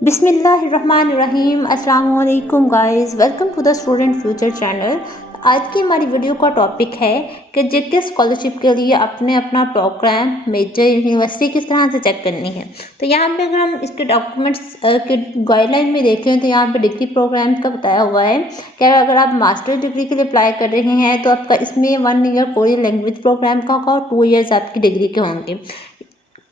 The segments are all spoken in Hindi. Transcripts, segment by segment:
बिस्मिल्लाहिर्रहमानिर्रहीम। अस्सलाम वालेकुम guys, welcome to the student future channel. आज की हमारी वीडियो का टॉपिक है कि जेके स्कॉलरशिप के लिए अपने अपना प्रोग्राम मेजर यूनिवर्सिटी किस तरह से चेक करनी है। तो यहाँ पे अगर हम इसके डॉक्यूमेंट्स के गाइडलाइन में देखें तो यहाँ पे डिग्री प्रोग्राम का बताया हुआ है कि अगर आप मास्टर डिग्री के लिए अप्लाई कर रहे हैं तो आपका इसमें 1 ईयर कोरियन लैंग्वेज प्रोग्राम का होगा और 2 ईयर्स आपकी डिग्री के होंगे।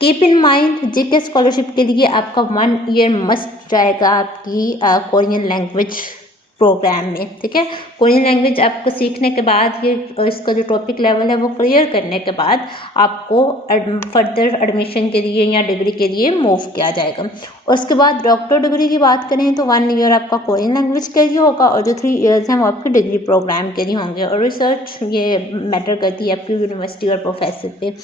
Keep in mind JK scholarship के लिए आपका 1 ईयर मस्ट जाएगा आपकी कोरियन लैंग्वेज प्रोग्राम में। ठीक है, कोरियन लैंग्वेज आपको सीखने के बाद ये इसका जो टॉपिक लेवल है वो क्लियर करने के बाद आपको फर्दर एडमिशन के लिए या डिग्री के लिए मूव किया जाएगा। उसके बाद डॉक्टर डिग्री की बात करें तो 1 ईयर आपका कोरियन लैंग्वेज के लिए होगा और जो 3 ईयर्स हैं वो आपके डिग्री प्रोग्राम के लिए होंगे। और रिसर्च ये मैटर करती है आपकी यूनिवर्सिटी और प्रोफेसर पे।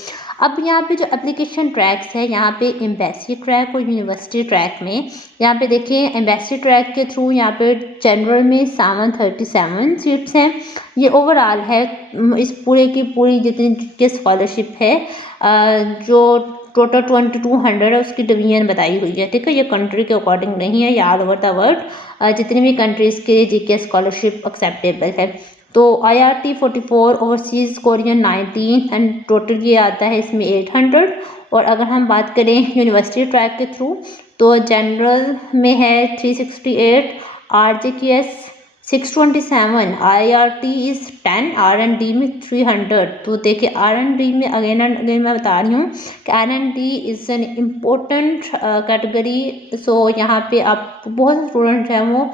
अब यहाँ पे जो एप्लीकेशन ट्रैक्स है, यहाँ पे एम्बेसी ट्रैक और यूनिवर्सिटी ट्रैक में यहाँ पे देखिए एम्बेसी ट्रैक के थ्रू यहाँ पे जनरल में 737 सीट्स हैं। ये ओवरऑल है इस पूरे की पूरी जितनी की स्कॉलरशिप है जो टोटल 2200 है उसकी डिवीजन बताई हुई है। ठीक है, ये कंट्री के अकॉर्डिंग नहीं है, ये ऑल ओवर द वर्ल्ड जितनी भी कंट्रीज़ के लिए जीके स्कॉलरशिप एक्सेप्टेबल है। तो IRT 44, overseas Korean 19 and total ये आता है इसमें 800। और अगर हम बात करें यूनिवर्सिटी ट्रैक के थ्रू तो जनरल में है 368, RJQS 627, IRT इज़ 10, R&D में 300। तो देखिए R&D में अगेन एंड अगेन मैं बता रही हूँ कि R&D is an important category. So यहाँ पे आप बहुत स्टूडेंट हैं वो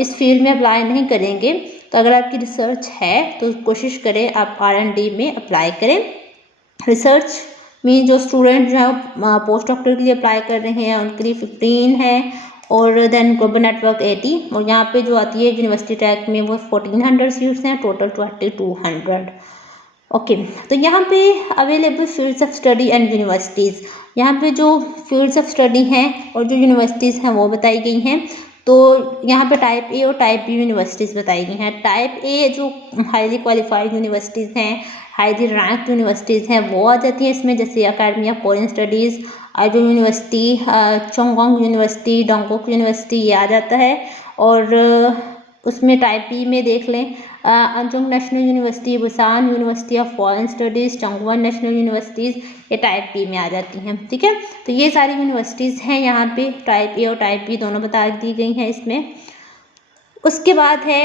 इस फील्ड में अप्लाई नहीं करेंगे। तो अगर आपकी रिसर्च है तो कोशिश करें आप R&D में अप्लाई करें। रिसर्च में जो स्टूडेंट जो है पोस्ट डॉक्टर के लिए अप्लाई कर रहे हैं उनके लिए 15 है और देन ग्लोबल नेटवर्क 80। और यहाँ पे जो आती है यूनिवर्सिटी ट्रैक में वो 1400 सीट्स हैं, टोटल 2200। ओके, तो यहाँ पे available fields of study and universities, यहाँ पे जो फील्ड्स ऑफ स्टडी हैं और जो यूनिवर्सिटीज़ हैं वो बताई गई हैं। तो यहाँ पे टाइप ए और टाइप बी यूनिवर्सिटीज़ बताई गई हैं। टाइप ए जो हाईली क्वालिफाइड यूनिवर्सिटीज़ हैं, हाईली रैंक यूनिवर्सिटीज़ हैं वो आ जाती हैं इसमें, जैसे अकेडमी ऑफ कोरियन स्टडीज़, आइजो यूनिवर्सिटी, चोंगोंग यूनिवर्सिटी, डोंगोक यूनिवर्सिटी ये आ जाता है। और उसमें टाइप बी में देख लें अंजुंग national university, Busan University of Foreign Studies, Changwon National Universities ये टाइप बी में आ जाती हैं। ठीक है, तो ये सारी यूनिवर्सिटीज़ हैं यहाँ पे, टाइप ए और टाइप बी दोनों बता दी गई हैं इसमें। उसके बाद है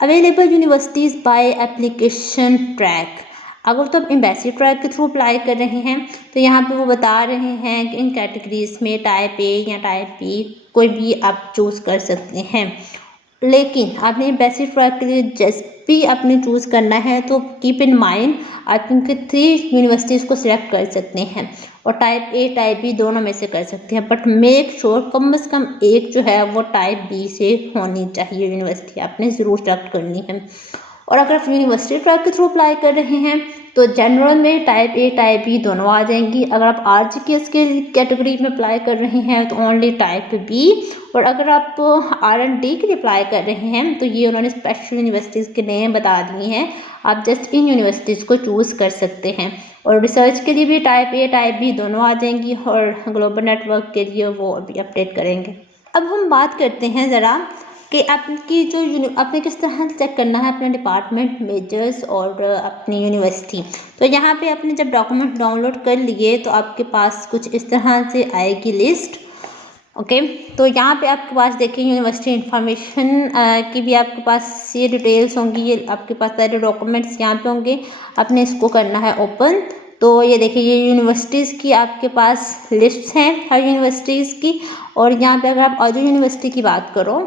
available universities by application track. अगर तो आप एम्बेसी ट्रैक के थ्रू अप्लाई कर रहे हैं तो यहाँ पे वो बता रहे हैं कि इन कैटेगरीज में टाइप ए या टाइप बी कोई भी आप चूज़ कर सकते हैं। लेकिन आपने बेसिक ट्रैक के लिए जस्ट भी आपने चूज़ करना है तो कीप इन माइंड आप इनके 3 यूनिवर्सिटीज़ को सिलेक्ट कर सकते हैं और टाइप ए टाइप बी दोनों में से कर सकते हैं, बट मेक श्योर कम से कम एक जो है वो टाइप बी से होनी चाहिए यूनिवर्सिटी, आपने ज़रूर सेलेक्ट करनी है। और अगर आप यूनिवर्सिटी ट्रैक के थ्रू अप्लाई कर रहे हैं तो जनरल में टाइप ए टाइप बी दोनों आ जाएंगी। अगर आप RGKS के कैटेगरी में अप्लाई कर रहे हैं तो ओनली टाइप बी। और अगर आप R&D के लिए अप्लाई कर रहे हैं तो ये उन्होंने स्पेशल यूनिवर्सिटीज़ के नेम बता दिए हैं, आप जस्ट इन यूनिवर्सिटीज़ को चूज़ कर सकते हैं। और रिसर्च के लिए भी टाइप ए टाइप बी दोनों आ जाएंगी और ग्लोबल नेटवर्क के लिए वो अभी अपडेट करेंगे। अब हम बात करते हैं ज़रा कि आपकी जो आपने किस तरह चेक करना है अपने डिपार्टमेंट, मेजर्स और अपनी यूनिवर्सिटी। तो यहाँ पे आपने जब डॉक्यूमेंट डाउनलोड कर लिए तो आपके पास कुछ इस तरह से आएगी लिस्ट। ओके, तो यहाँ पे आपके पास देखिए यूनिवर्सिटी इन्फॉर्मेशन की भी आपके पास ये डिटेल्स होंगी, ये आपके पास सारे डॉक्यूमेंट्स यहाँ पे होंगे। आपने इसको करना है ओपन। तो ये देखिए ये यूनिवर्सिटीज़ की आपके पास लिस्ट्स हैं हर यूनिवर्सिटीज़ की। और यहाँ पे अगर आप ऑदर यूनिवर्सिटी की बात करो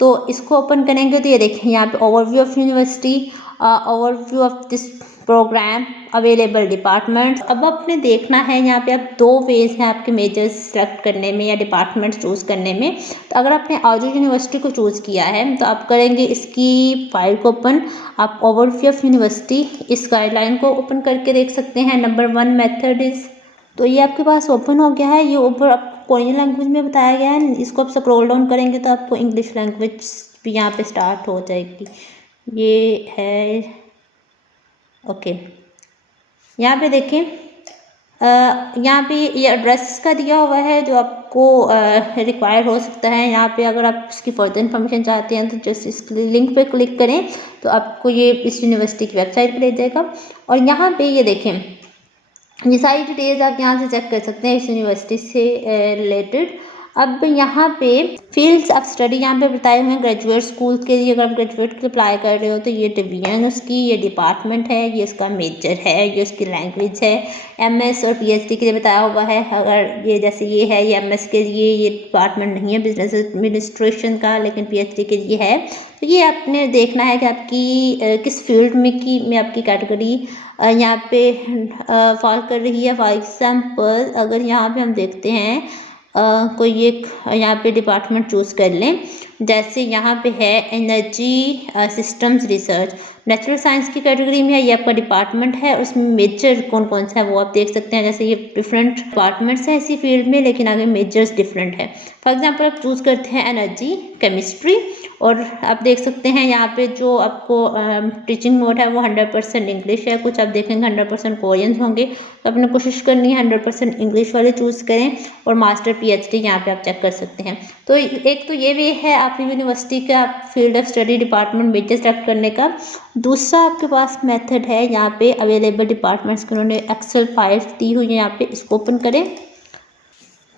तो इसको ओपन करेंगे तो ये देखिए यहाँ पे overview of university, overview of this programme, available departments. अब आपने देखना है यहाँ पे आप 2 वेज हैं आपके मेजर्स सेलेक्ट करने में या डिपार्टमेंट्स चूज़ करने में। तो अगर आपने आजू यूनिवर्सिटी को चूज़ किया है तो आप करेंगे इसकी फाइल को ओपन, आप ओवरव्यू ऑफ यूनिवर्सिटी इस गाइडलाइन को ओपन करके देख सकते हैं। नंबर 1 मेथड इज़, तो ये आपके पास ओपन हो गया है। ये ऊपर आपको कोरियन लैंग्वेज में बताया गया है, इसको आप स्क्रॉल डाउन करेंगे तो आपको इंग्लिश लैंग्वेज भी यहाँ पे स्टार्ट हो जाएगी। ये है ओके, यहाँ पे देखें यहाँ पे ये एड्रेस का दिया हुआ है जो आपको रिक्वायर हो सकता है। यहाँ पे अगर आप इसकी फर्दर इन्फॉर्मेशन चाहते हैं तो जस्ट इस लिंक पे क्लिक करें तो आपको ये इस यूनिवर्सिटी की वेबसाइट पे ले जाएगा। और यहाँ पे ये देखें, ये सारी डिटेल्स आप यहाँ से चेक कर सकते हैं इस यूनिवर्सिटी से रिलेटेड। अब यहाँ पे फील्ड्स ऑफ स्टडी यहाँ पे बताए हुए हैं ग्रेजुएट स्कूल के लिए। अगर आप ग्रेजुएट के लिए अप्लाई कर रहे हो तो ये डिवीजन उसकी, ये डिपार्टमेंट है, ये उसका मेजर है, ये उसकी लैंग्वेज है। एमएस और पीएचडी के लिए बताया हुआ है। अगर ये जैसे ये है, ये एमएस के लिए ये डिपार्टमेंट नहीं है बिजनेस एडमिनिस्ट्रेशन का, लेकिन पीएचडी के लिए है। तो ये आपने देखना है कि आपकी किस फील्ड में आपकी कैटेगरी यहाँ पे फॉल कर रही है। फॉर एग्जाम्पल अगर यहाँ पे हम देखते हैं कोई एक यहाँ पे डिपार्टमेंट चूज़ कर लें, जैसे यहाँ पे है energy systems research, natural science की कैटेगरी में है, ये आपका डिपार्टमेंट है। उसमें मेजर कौन कौन सा है वो आप देख सकते हैं। जैसे ये डिफरेंट डिपार्टमेंट्स हैं इसी फील्ड में, लेकिन आगे मेजर्स डिफरेंट है। फॉर एग्जांपल आप चूज़ करते हैं एनर्जी केमिस्ट्री, और आप देख सकते हैं यहाँ पे जो आपको टीचिंग मोड है वो 100% इंग्लिश है। कुछ आप देखेंगे 100% कोरियंस होंगे, तो आपने कोशिश करनी है 100% इंग्लिश वाले चूज़ करें। और मास्टर पीएचडी यहाँ पे आप चेक कर सकते हैं। तो एक तो ये वे है आपकी यूनिवर्सिटी का field of study department major select करने का। दूसरा आपके पास मेथड है यहाँ पे अवेलेबल डिपार्टमेंट्स की उन्होंने एक्सेल फाइल दी हुई है, यहाँ पे इसको ओपन करें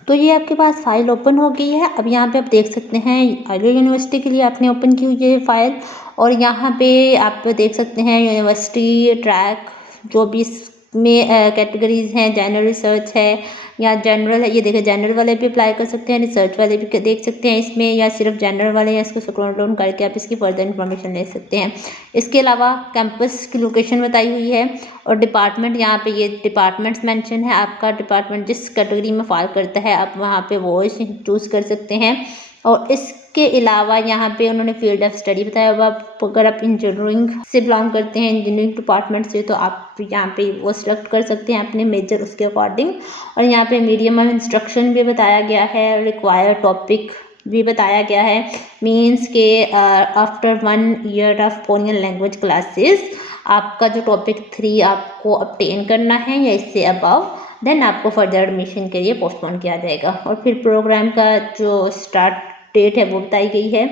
तो ये आपके पास फाइल ओपन हो गई है। अब यहाँ पे आप देख सकते हैं आईडिया यूनिवर्सिटी के लिए आपने ओपन की हुई है फाइल, और यहाँ पे आप देख सकते हैं यूनिवर्सिटी ट्रैक जो भी इसमें कैटेगरीज हैं, जनरल रिसर्च है या जनरल है। ये देखिए जनरल वाले भी अप्लाई कर सकते हैं, रिसर्च वाले भी देख सकते हैं इसमें, या सिर्फ जनरल वाले, या इसको स्क्रॉल डाउन करके आप इसकी फर्दर इन्फॉर्मेशन ले सकते हैं। इसके अलावा कैंपस की लोकेशन बताई हुई है, और डिपार्टमेंट यहाँ पे ये डिपार्टमेंट्स मेंशन है। आपका डिपार्टमेंट जिस कैटेगरी में फॉल करता है आप वहाँ पे वो चूज़ कर सकते हैं। और इसके अलावा यहाँ पे उन्होंने फील्ड ऑफ स्टडी बताया हुआ। अगर आप इंजीनियरिंग से बिलोंग करते हैं, इंजीनियरिंग डिपार्टमेंट से, तो आप यहाँ पे वो सिलेक्ट कर सकते हैं अपने मेजर उसके अकॉर्डिंग। और यहाँ पे मीडियम ऑफ इंस्ट्रक्शन भी बताया गया है, रिक्वायर्ड टॉपिक भी बताया गया है। मीन्स के after 1 year of Korean language classes आपका जो टॉपिक 3 आपको obtain करना है या इससे अबव, देन आपको फर्दर एडमिशन के लिए पोस्टपोन किया जाएगा। और फिर प्रोग्राम का जो स्टार्ट डेट है वो बताई गई है।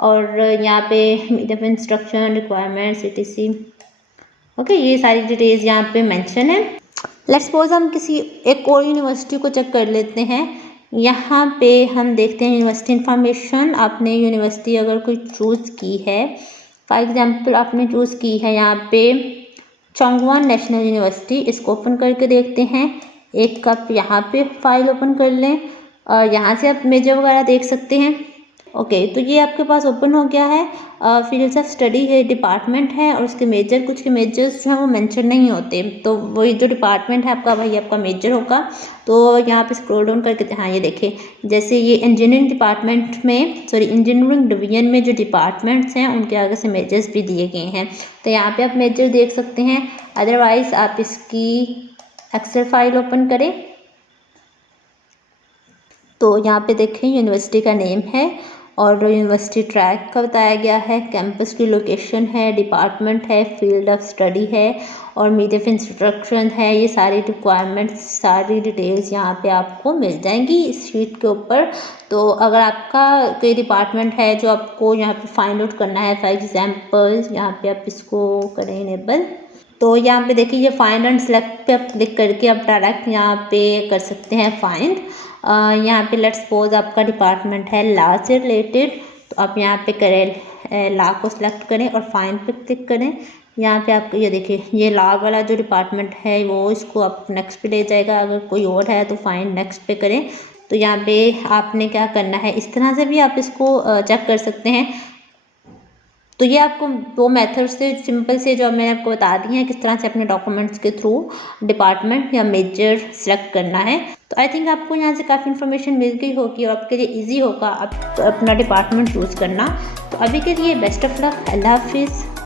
और यहाँ पे medium instruction requirements etc। Okay, ये सारी डिटेल्स यहाँ पे मेंशन है। लेट्स सपोज हम किसी एक और यूनिवर्सिटी को चेक कर लेते हैं। यहाँ पे हम देखते हैं यूनिवर्सिटी इन्फॉर्मेशन। आपने यूनिवर्सिटी अगर कोई चूज़ की है, फॉर एग्जांपल आपने चूज़ की है यहाँ पे चोंगवान नेशनल यूनिवर्सिटी, इसको ओपन करके देखते हैं। एक आप यहाँ पे फाइल ओपन कर लें और यहाँ से आप मेजर वगैरह देख सकते हैं। ओके, तो ये आपके पास ओपन हो गया है। फील्ड्स ऑफ स्टडी है, डिपार्टमेंट है, और उसके मेजर, कुछ के मेजर्स जो हैं वो मेंशन नहीं होते, तो वही जो डिपार्टमेंट है आपका वही आपका मेजर होगा। तो यहाँ पे स्क्रॉल डाउन करके हाँ ये देखिए, जैसे ये इंजीनियरिंग डिपार्टमेंट में, सॉरी इंजीनियरिंग डिवीजन में जो डिपार्टमेंट्स हैं उनके आगे से मेजर्स भी दिए गए हैं, तो यहाँ पे आप मेजर देख सकते हैं। अदरवाइज आप इसकी एक्सेल फाइल ओपन करें तो यहाँ पे देखें यूनिवर्सिटी का नेम है और यूनिवर्सिटी ट्रैक का बताया गया है, कैंपस की लोकेशन है, डिपार्टमेंट है, फील्ड ऑफ स्टडी है और मीडियम ऑफ इंस्ट्रक्शन है। ये सारी रिक्वायरमेंट्स, सारी डिटेल्स यहाँ पे आपको मिल जाएंगी इस शीट के ऊपर। तो अगर आपका कोई डिपार्टमेंट है जो आपको यहाँ पे फाइंड आउट करना है, फॉर एग्जाम्पल यहाँ पे आप इसको करें इनेबल, तो यहाँ पे देखिए ये फाइंड एंड सेलेक्ट पे आप क्लिक करके आप डायरेक्ट यहाँ पे कर सकते हैं फाइंड। यहाँ पे लेट्स सपोज आपका डिपार्टमेंट है लॉ से रिलेटेड, तो आप यहाँ पे करें लॉ को सिलेक्ट करें और फाइंड पे क्लिक करें। यहाँ पे आपको ये देखिए ये लॉ वाला जो डिपार्टमेंट है वो इसको आप नेक्स्ट पे ले जाएगा। अगर कोई और है तो फाइंड नेक्स्ट पे करें। तो यहाँ पे आपने क्या करना है, इस तरह से भी आप इसको चेक कर सकते हैं। तो ये आपको दो मेथड से सिंपल से जो मैंने आपको बता दी हैं किस तरह से अपने डॉक्यूमेंट्स के थ्रू डिपार्टमेंट या मेजर सेलेक्ट करना है। तो आई थिंक आपको यहाँ से काफ़ी इन्फॉर्मेशन मिल गई होगी और आपके लिए इजी होगा आप अपना डिपार्टमेंट चूज़ करना। तो अभी के लिए बेस्ट ऑफ लक, अल्लाह हाफिज़।